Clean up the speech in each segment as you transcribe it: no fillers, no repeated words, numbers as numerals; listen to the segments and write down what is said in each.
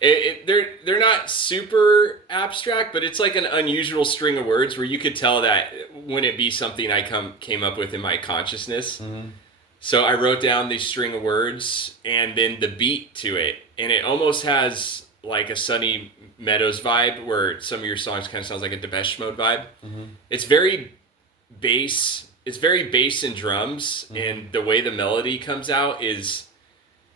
They're not super abstract, but it's like an unusual string of words where you could tell that wouldn't be something I came up with in my consciousness. Mm-hmm. So I wrote down these string of words and then the beat to it, and it almost has like a Sunny Meadows vibe, where some of your songs kind of sounds like a Depeche Mode vibe. Mm-hmm. It's very bass. It's very bass and drums, and the way the melody comes out is,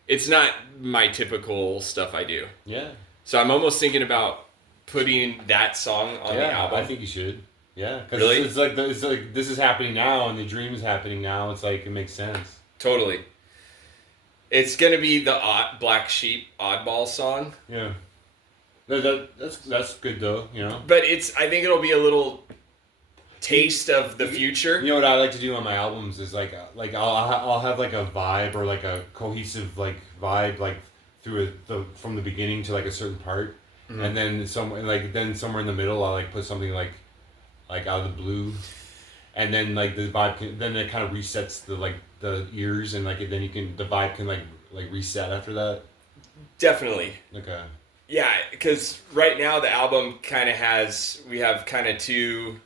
it's not my typical stuff I do. Yeah. So I'm almost thinking about putting that song on the album. I think you should. Yeah, because Really? it's like this is happening now, and the dream is happening now. It's like it makes sense. Totally. It's gonna be the Black Sheep Oddball song. Yeah. That's good though, you know. But I think it'll be a little taste of the future. You know what I like to do on my albums is like I'll have like a vibe or like a cohesive like vibe like through from the beginning to like a certain part, and then somewhere in the middle I'll like put something like out of the blue, and then like the vibe then it kind of resets the ears, and like then the vibe can like reset after that. Definitely. Okay. Yeah, because right now the album we have kind of two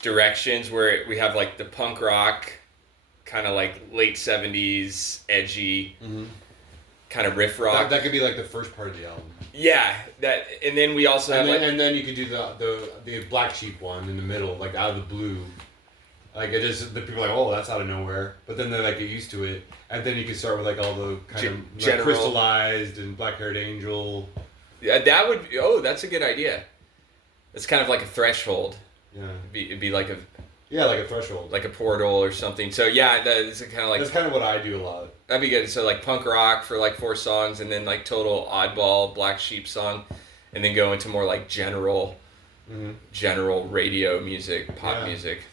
directions where we have like the punk rock, kind of like late 70s, edgy, kind of riff rock. That could be like the first part of the album. Yeah, and then we also have and then you could do the Black Sheep one in the middle, like out of the blue. Like it is, the people are like, oh, that's out of nowhere. But then they like get used to it, and then you can start with like all the kind of like Crystallized and Black Haired Angel. Yeah, that's a good idea. It's kind of like a threshold. Yeah. It'd be like like a threshold, like a portal or something. So yeah, that's kind of like, that's kind of what I do a lot. That'd be good. So like punk rock for like 4 songs, and then like total oddball Black Sheep song, and then go into more like general radio music, pop music.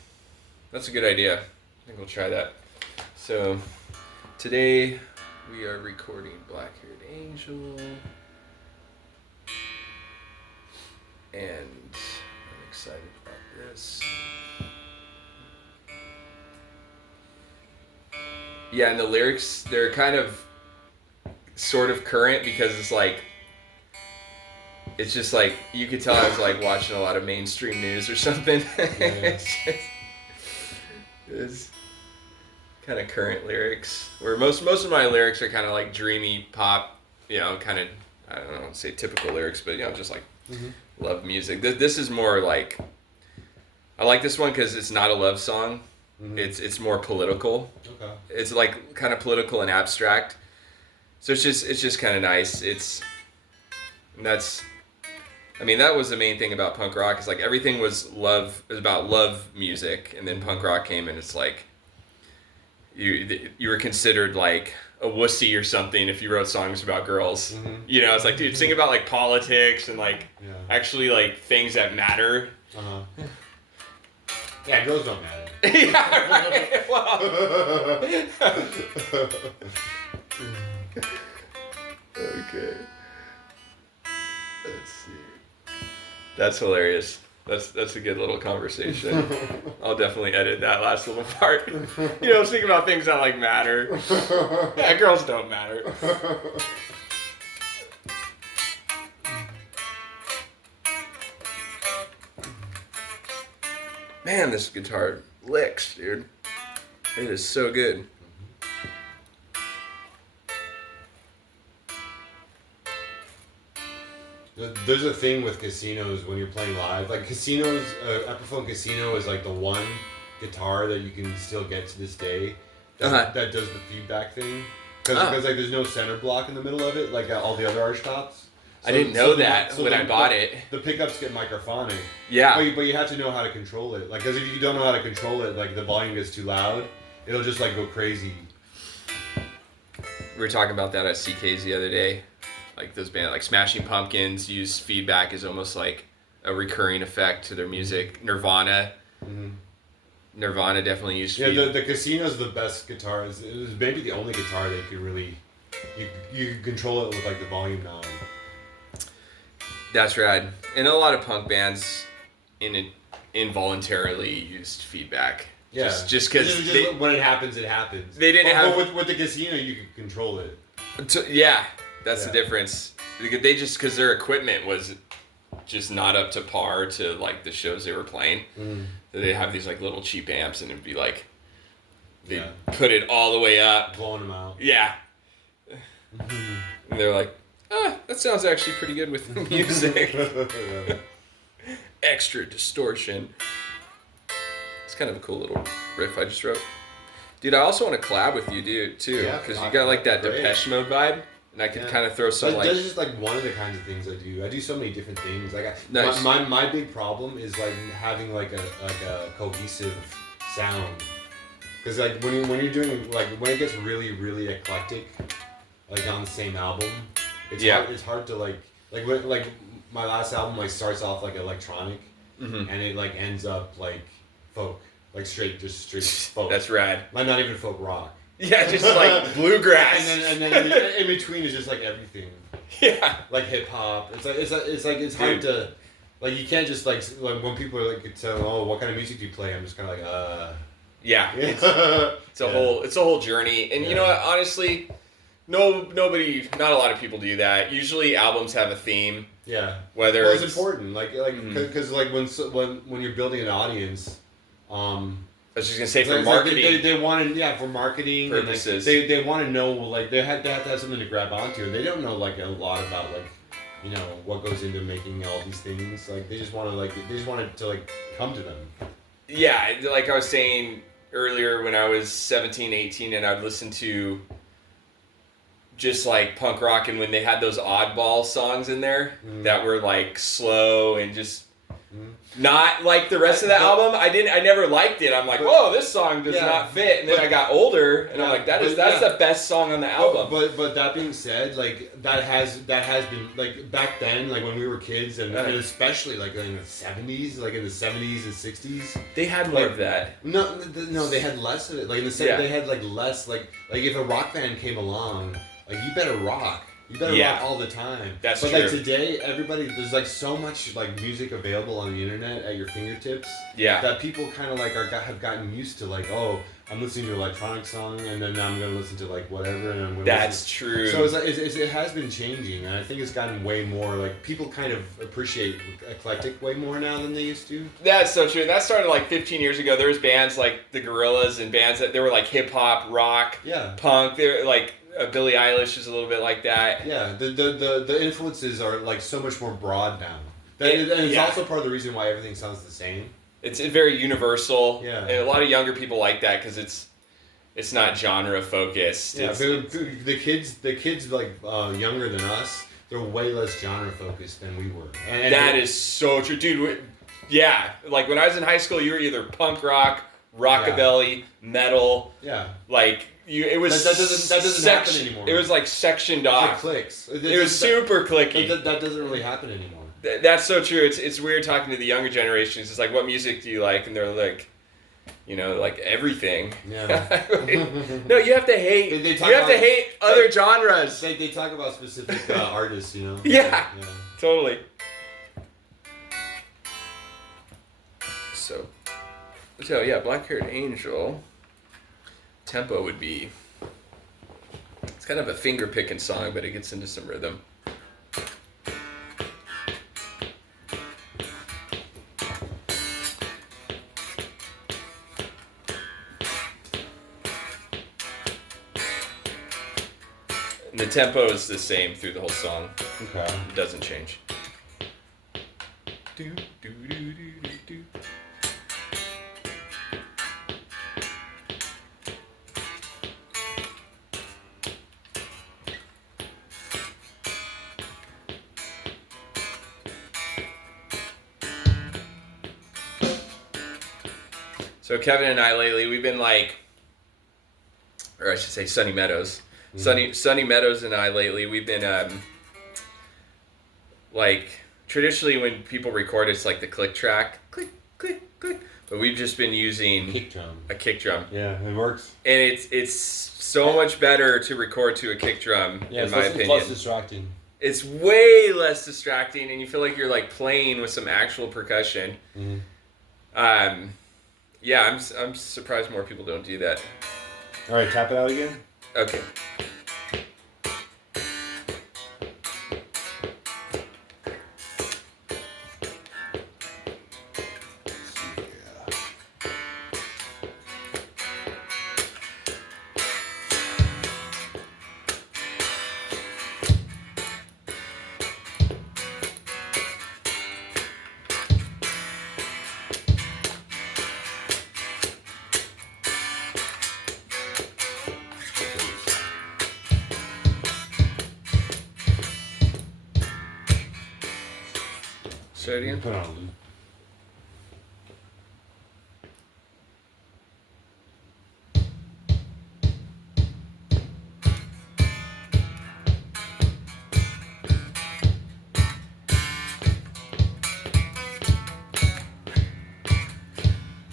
That's a good idea. I think we'll try that. So today we are recording Black Haired Angel, and I'm excited about this. Yeah, and the lyrics, they're kind of sort of current, because it's just like, you could tell I was like watching a lot of mainstream news or something. Yeah. It's kind of current lyrics, where most of my lyrics are kind of like dreamy pop, kind of, I don't know, say typical lyrics, but just like love music. This is more like, I like this one because it's not a love song. It's more political. Okay. It's like kind of political and abstract. So it's just kind of nice. That was the main thing about punk rock, is like everything was about love music, and then punk rock came, and it's like you were considered like a wussy or something if you wrote songs about girls. It's like, dude, sing about like politics and like actually like things that matter. Yeah, girls don't matter. Yeah, right. Well. Okay. Let's see. That's hilarious. That's a good little conversation. I'll definitely edit that last little part. Think about things that like matter. Yeah, girls don't matter. Man, this guitar licks, dude. It is so good. There's a thing with casinos when you're playing live. Like casinos, Epiphone Casino is like the one guitar that you can still get to this day that does the feedback thing. Because like there's no center block in the middle of it, like all the other arch tops. I didn't know that when I bought it. The pickups get microphonic. Yeah. But you have to know how to control it. Like, because if you don't know how to control it, like the volume gets too loud, it'll just like go crazy. We were talking about that at CK's the other day. Like those bands, like Smashing Pumpkins, use feedback as almost like a recurring effect to their music. Nirvana. Nirvana definitely used feedback. Yeah, the Casino's the best guitar. It was maybe the only guitar that you could really, you can control it with like the volume knob. That's rad. And a lot of punk bands involuntarily used feedback. Yeah. Just because when it happens, it happens. They didn't have. But with the Casino, you can control it. Yeah, that's the difference. They just, because their equipment was just not up to par to like the shows they were playing. So they'd have these like little cheap amps, and it'd be like they put it all the way up, blowing them out. Yeah. And they're like, that sounds actually pretty good with the music. Extra distortion. It's kind of a cool little riff I just wrote. Dude, I also want to collab with you, dude, too. Yeah, Because you got like that great. Depeche Mode vibe. And I could kind of throw some That's just like one of the kinds of things I do. I do so many different things. Like Nice. my big problem is like having like a cohesive sound. Because like when you're doing like when it gets really really eclectic, like on the same album, it's hard to like when, like my last album like starts off like electronic, and it like ends up like folk, like straight folk. That's rad. Like not even folk rock. Yeah, just like bluegrass. and then in between is just like everything. Yeah. Like hip hop. It's hard to, like you can't just like when people are like tell, oh, what kind of music do you play? I'm just kind of like Yeah. It's a whole journey, and you know what? Honestly, not a lot of people do that. Usually, albums have a theme. Yeah. Whether it's important, because like when you're building an audience, I was just gonna say for marketing. Like they want to for marketing purposes. And like, they want to know like they have to have something to grab onto. And they don't know like a lot about like what goes into making all these things. Like they just want it to like come to them. Yeah, like I was saying earlier, when I was 17, 18, and I'd listen to just like punk rock, and when they had those oddball songs in there that were like slow and just. Not like the rest of the album. I never liked it. I'm like, whoa, this song does not fit. And then I got older, and I'm like, that's the best song on the album. But that being said, like that has been like back then, like when we were kids, and especially like in the 70s, like in the 70s and 60s, they had more of that. No, they had less of it. Like in the 70s, they had like less. Like if a rock band came along, like you better rock. You better rock all the time. That's true. But like today, there's like so much like music available on the internet at your fingertips. Yeah. That people kind of like have gotten used to like, oh, I'm listening to an electronic song, and then I'm gonna listen to like whatever, and I'm gonna. That's true. So it has been changing, and I think it's gotten way more like people kind of appreciate eclectic way more now than they used to. That's so true. That started like 15 years ago. There was bands like the Gorillaz and bands that they were like hip hop, rock, punk. They're like. Billie Eilish is a little bit like that. Yeah, the influences are like so much more broad now. And it's also part of the reason why everything sounds the same. It's very universal. Yeah. And a lot of younger people like that because it's not genre focused. Yeah, the kids like younger than us, they're way less genre focused than we were. And that is so true, dude. Yeah, like when I was in high school, you were either punk rock, rockabilly, metal. Yeah. Like. It was that doesn't happen anymore. It was like sectioned off. It clicks. It was super clicky. That doesn't really happen anymore. That's so true. It's weird talking to the younger generations. It's like, what music do you like? And they're like, like everything. Yeah. No, you have to hate. You have to hate other genres. They talk about specific artists, Yeah. Totally. So yeah, Black Haired Angel. Tempo would be, it's kind of a finger picking song, but it gets into some rhythm. And the tempo is the same through the whole song. Okay. It doesn't change. Do, do, do, do, do, do. So Kevin and I lately, we've been like, or I should say Sunny Meadows. Sunny Meadows and I lately, we've been like, traditionally when people record, it's like the click track. Click, click, click. But we've just been using a kick drum. Yeah, it works. And it's so much better to record to a kick drum, in my opinion. It's less distracting. It's way less distracting, and you feel like you're like playing with some actual percussion. Yeah, I'm surprised more people don't do that. All right, tap it out again. Okay. Say it You can again. put it on loop.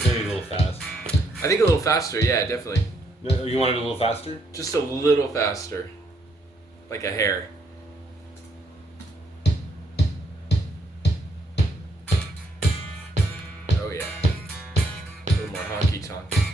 Maybe a little fast. I think a little faster. Yeah, definitely. No, you want it a little faster? Just a little faster, like a hair. Oh yeah. A little more honky tonk.